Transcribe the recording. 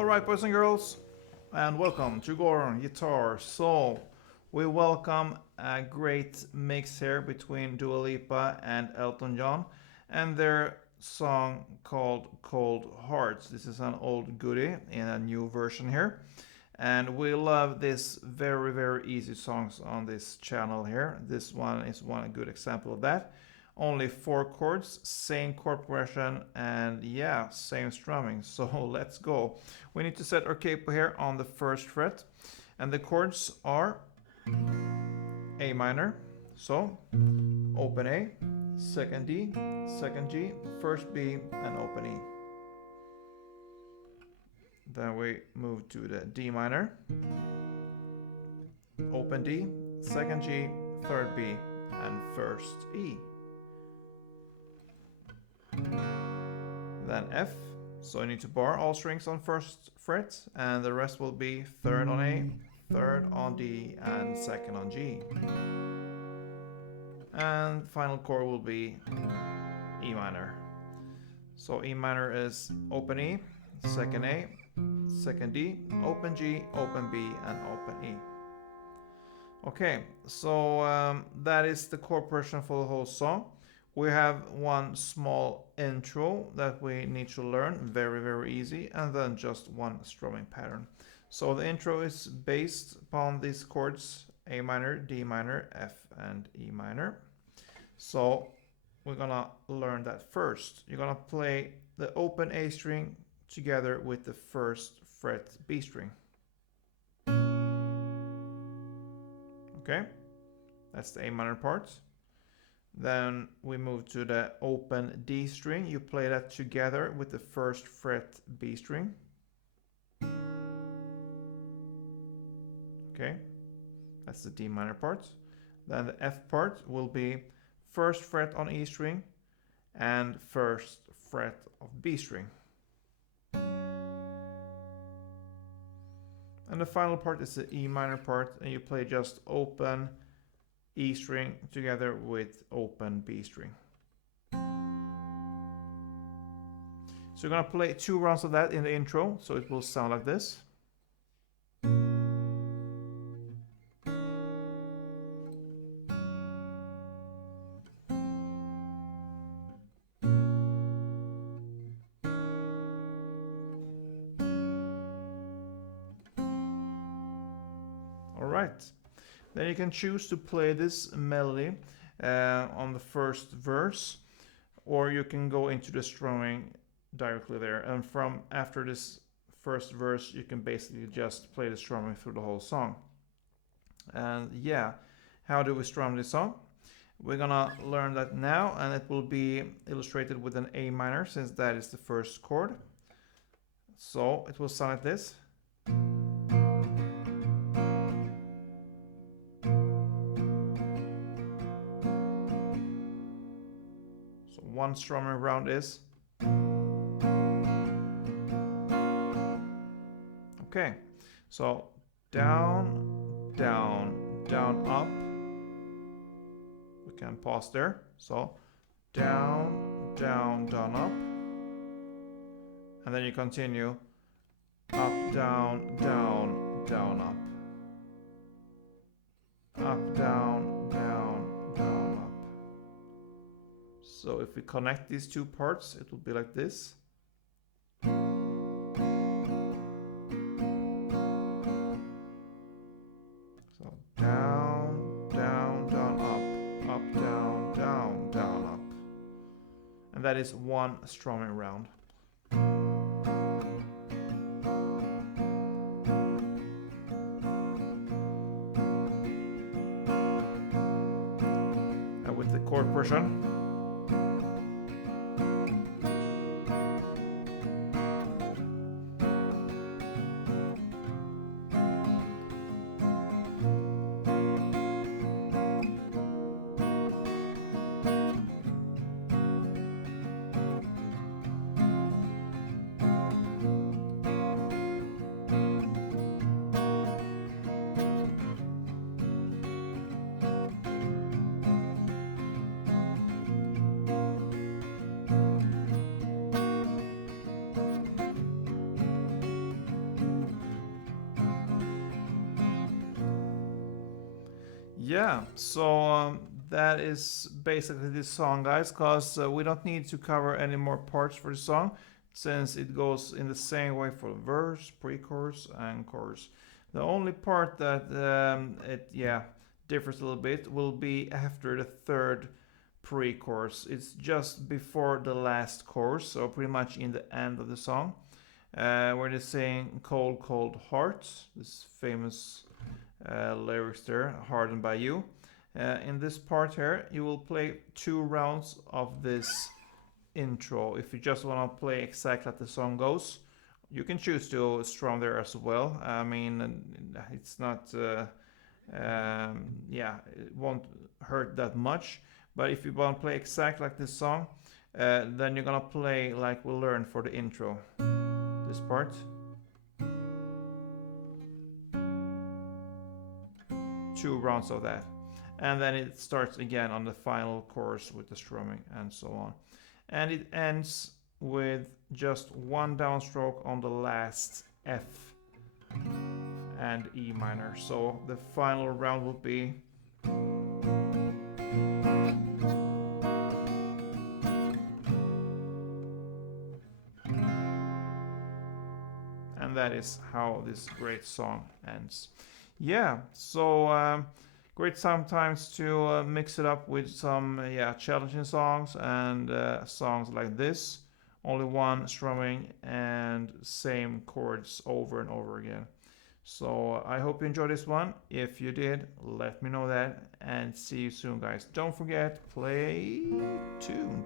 Alright, boys and girls, and welcome to Goron Guitar. So, we welcome a great mix here between Dua Lipa and Elton John and their song called Cold Hearts. This is an old goodie in a new version here. And we love this very easy songs on this channel here. This one is one good example of that. Only 4 chords, same chord progression, and yeah, same strumming. So let's go. We need to set our capo here on the 1st fret, and the chords are A minor, so open A, 2nd D, 2nd G, 1st B, and open E. Then we move to the D minor, open D, 2nd G, 3rd B, and 1st E. Then F, so you need to bar all strings on 1st fret, and the rest will be 3rd on A, 3rd on D, and 2nd on G. And final chord will be E minor. So E minor is open E, 2nd A, 2nd D, open G, open B, and open E. Okay, so that is the chord progression for the whole song. We have one small intro that we need to learn, very easy, and then just one strumming pattern. So the intro is based upon these chords A minor, D minor, F, and E minor. So we're gonna learn that first. You're gonna play the open A string together with the 1st fret B string. Okay, that's the A minor part. Then we move to the open D string. You play that together with the 1st fret B string. Okay, that's the D minor part. Then the F part will be 1st fret on E string and 1st fret of B string. And the final part is the E minor part, and you play just open E string together with open B string. So you're gonna play 2 rounds of that in the intro, so it will sound like this. Alright. Then you can choose to play this melody on the 1st verse, or you can go into the strumming directly there. And from after this 1st verse, you can basically just play the strumming through the whole song. And yeah, how do we strum this song? We're gonna learn that now, and it will be illustrated with an A minor, since that is the 1st chord. So it will sound like this. One strumming round is. Okay, so down, down, down, up. We can pause there. So down, down, down, up. And then you continue up, down, down, down, up. Up, down, down, down, up. So if we connect these 2 parts, it will be like this. So down, down, down, up, down, down, down, up. And that is one strumming round. And with the chord progression. Yeah, so that is basically this song, guys, because we don't need to cover any more parts for the song since it goes in the same way for verse, pre-chorus, and chorus. The only part that it differs a little bit will be after the third pre-chorus. It's just before the last chorus, so pretty much in the end of the song, where they sing "Cold, Cold Heart," this famous lyrics there, hardened by you. In this part here, you will play 2 rounds of this intro. If you just want to play exactly like the song goes, you can choose to strum there as well. I mean, it's not, it won't hurt that much. But if you want to play exactly like this song, then you're gonna play like we learned for the intro. This part. 2 rounds of that. And then it starts again on the final chorus with the strumming and so on. And it ends with just 1 downstroke on the last F and E minor. So the final round will be and that is how this great song ends. Yeah, so great sometimes to mix it up with some challenging songs and songs like this. Only one strumming and same chords over and over again. So I hope you enjoyed this one. If you did, let me know that and see you soon, guys. Don't forget, play tuned.